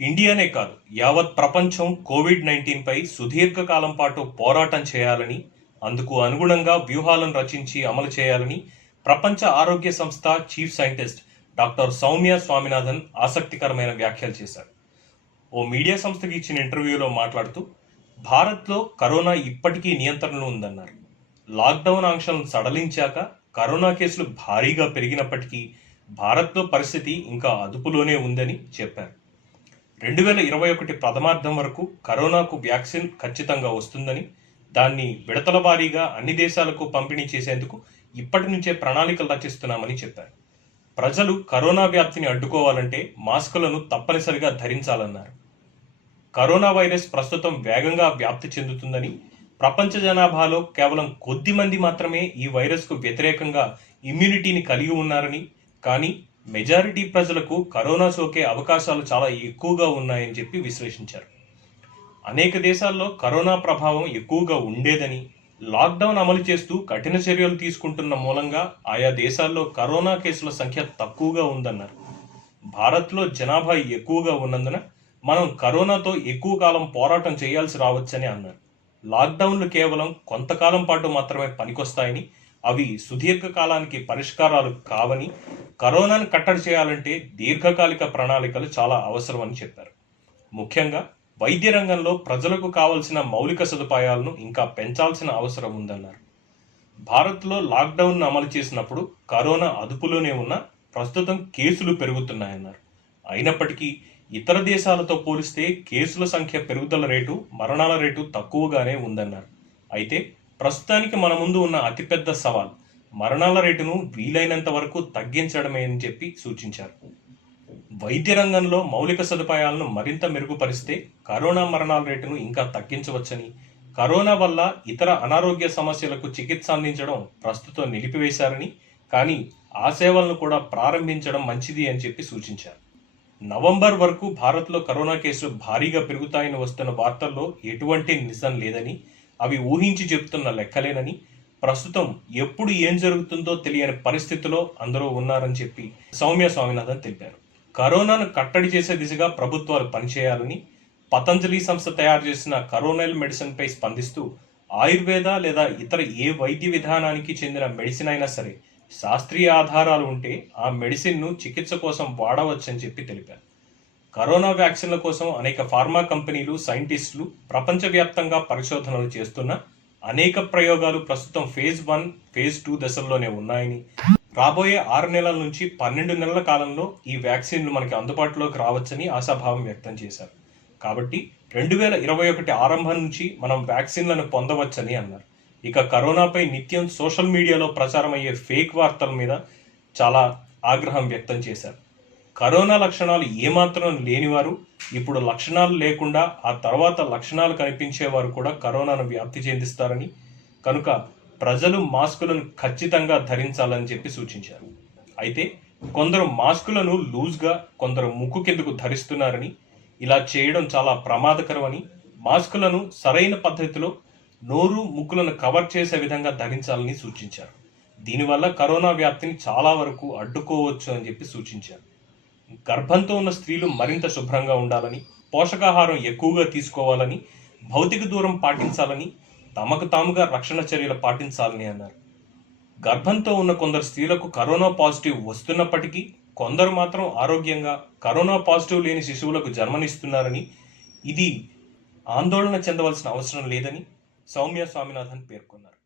ఇండియానే కాదు, యావత్ ప్రపంచం కోవిడ్-19 పై సుదీర్ఘకాలం పాటు పోరాటం చేయాలని, అందుకు అనుగుణంగా వ్యూహాలను రచించి అమలు చేయాలని ప్రపంచ ఆరోగ్య సంస్థ chief scientist doctor Soumya Swaminathan ఆసక్తికరమైన వ్యాఖ్యలు చేశారు. ఓ మీడియా సంస్థకి ఇచ్చిన ఇంటర్వ్యూలో మాట్లాడుతూ, భారత్లో కరోనా ఇప్పటికీ నియంత్రణలో ఉందన్నారు. లాక్డౌన్ ఆంక్షలను సడలించాక కరోనా కేసులు భారీగా పెరిగినప్పటికీ భారత్లో పరిస్థితి ఇంకా అదుపులోనే ఉందని చెప్పారు. 2021 ప్రథమార్థం వరకు కరోనాకు వ్యాక్సిన్ ఖచ్చితంగా వస్తుందని, దాన్ని విడతల వారీగా అన్ని దేశాలకు పంపిణీ చేసేందుకు ఇప్పటి నుంచే ప్రణాళికలు రచిస్తున్నామని చెప్పారు. ప్రజలు కరోనా వ్యాప్తిని అడ్డుకోవాలంటే మాస్కులను తప్పనిసరిగా ధరించాలన్నారు. కరోనా వైరస్ ప్రస్తుతం వేగంగా వ్యాప్తి చెందుతుందని, ప్రపంచ జనాభాలో కేవలం కొద్ది మంది మాత్రమే ఈ వైరస్కు వ్యతిరేకంగా ఇమ్యూనిటీని కలిగి ఉన్నారని, కానీ మెజారిటీ ప్రజలకు కరోనా సోకే అవకాశాలు చాలా ఎక్కువగా ఉన్నాయని చెప్పి విశ్లేషించారు. అనేక దేశాల్లో కరోనా ప్రభావం ఎక్కువగా ఉండేదని, లాక్డౌన్ అమలు చేస్తూ కఠిన చర్యలు తీసుకుంటున్న మూలంగా ఆయా దేశాల్లో కరోనా కేసుల సంఖ్య తక్కువగా ఉందన్నారు. భారత్లో జనాభా ఎక్కువగా ఉన్నందున మనం కరోనాతో ఎక్కువ కాలం పోరాటం చేయాల్సి రావచ్చని అన్నారు. లాక్డౌన్లు కేవలం కొంతకాలం పాటు మాత్రమే పనికొస్తాయని, అవి సుదీర్ఘకాలానికి పరిష్కారాలు కావని, కరోనాను కట్టడి చేయాలంటే దీర్ఘకాలిక ప్రణాళికలు చాలా అవసరమని చెప్పారు. ముఖ్యంగా వైద్య రంగంలో ప్రజలకు కావలసిన మౌలిక సదుపాయాలను ఇంకా పెంచాల్సిన అవసరం ఉందన్నారు. భారత్లో లాక్డౌన్ను అమలు చేసినప్పుడు కరోనా అదుపులోనే ఉన్న ప్రస్తుతం కేసులు పెరుగుతున్నాయన్నారు. అయినప్పటికీ ఇతర దేశాలతో పోలిస్తే కేసుల సంఖ్య పెరుగుదల రేటు, మరణాల రేటు తక్కువగానే ఉందన్నారు. అయితే ప్రస్తుతానికి మన ముందు ఉన్న అతిపెద్ద సవాల్ మరణాల రేటును వీలైనంత వరకు తగ్గించడమే అని చెప్పి సూచించారు. వైద్య రంగంలో మౌలిక సదుపాయాలను మరింత మెరుగుపరిస్తే కరోనా మరణాల రేటును ఇంకా తగ్గించవచ్చని, కరోనా వల్ల ఇతర అనారోగ్య సమస్యలకు చికిత్స అందించడం ప్రస్తుతం నిలిపివేశారని, కానీ ఆ సేవలను కూడా ప్రారంభించడం మంచిది అని చెప్పి సూచించారు. నవంబర్ వరకు భారత్లో కరోనా కేసులు భారీగా పెరుగుతాయని వస్తున్న వార్తల్లో ఎటువంటి నిజం లేదని, అవి ఊహించి చెప్తున్న లెక్కలేనని, ప్రస్తుతం ఎప్పుడు ఏం జరుగుతుందో తెలియని పరిస్థితిలో అందరూ ఉన్నారని చెప్పి సౌమ్య స్వామినాథన్ తెలిపారు. కరోనాను కట్టడి చేసే దిశగా ప్రభుత్వాలు పనిచేయాలని, పతంజలి సంస్థ తయారు చేసిన కరోనల్ మెడిసిన్ పై స్పందిస్తూ ఆయుర్వేద లేదా ఇతర ఏ వైద్య విధానానికి చెందిన మెడిసిన్ అయినా సరే శాస్త్రీయ ఆధారాలు ఉంటే ఆ మెడిసిన్ను చికిత్స కోసం వాడవచ్చని చెప్పి తెలిపారు. కరోనా వ్యాక్సిన్ల కోసం అనేక ఫార్మా కంపెనీలు, సైంటిస్టులు ప్రపంచవ్యాప్తంగా పరిశోధనలు చేస్తున్న అనేక ప్రయోగాలు ప్రస్తుతం ఫేజ్ 1, ఫేజ్ 2 దశల్లోనే ఉన్నాయని, రాబోయే 6 నెలల నుంచి 12 నెలల కాలంలో ఈ వ్యాక్సిన్లు మనకి అందుబాటులోకి రావచ్చని ఆశాభావం వ్యక్తం చేశారు. కాబట్టి 2021 ఆరంభం నుంచి మనం వ్యాక్సిన్లను పొందవచ్చని అన్నారు. ఇక కరోనాపై నిత్యం సోషల్ మీడియాలో ప్రచారం అయ్యే ఫేక్ వార్తల మీద చాలా ఆగ్రహం వ్యక్తం చేశారు. కరోనా లక్షణాలు ఏమాత్రం లేనివారు, ఇప్పుడు లక్షణాలు లేకుండా ఆ తర్వాత లక్షణాలు కనిపించేవారు కూడా కరోనాను వ్యాప్తి చెందిస్తారని, కనుక ప్రజలు మాస్కులను ఖచ్చితంగా ధరించాలని చెప్పి సూచించారు. అయితే కొందరు మాస్కులను లూజ్గా, కొందరు ముక్కు కిందకు ధరిస్తున్నారని, ఇలా చేయడం చాలా ప్రమాదకరమని, మాస్కులను సరైన పద్ధతిలో నోరు, ముక్కులను కవర్ చేసే విధంగా ధరించాలని సూచించారు. దీనివల్ల కరోనా వ్యాప్తిని చాలా వరకు అడ్డుకోవచ్చు అని చెప్పి సూచించారు. గర్భంతో ఉన్న స్త్రీలు మరింత శుభ్రంగా ఉండాలని, పోషకాహారం ఎక్కువగా తీసుకోవాలని, భౌతిక దూరం పాటించాలని, తమకు తాముగా రక్షణ చర్యలు పాటించాలని అన్నారు. గర్భంతో ఉన్న కొందరు స్త్రీలకు కరోనా పాజిటివ్ వస్తున్నప్పటికీ కొందరు మాత్రం ఆరోగ్యంగా కరోనా పాజిటివ్ లేని శిశువులకు జన్మనిస్తున్నారని, ఇది ఆందోళన చెందవలసిన అవసరం లేదని సౌమ్య స్వామినాథన్ పేర్కొన్నారు.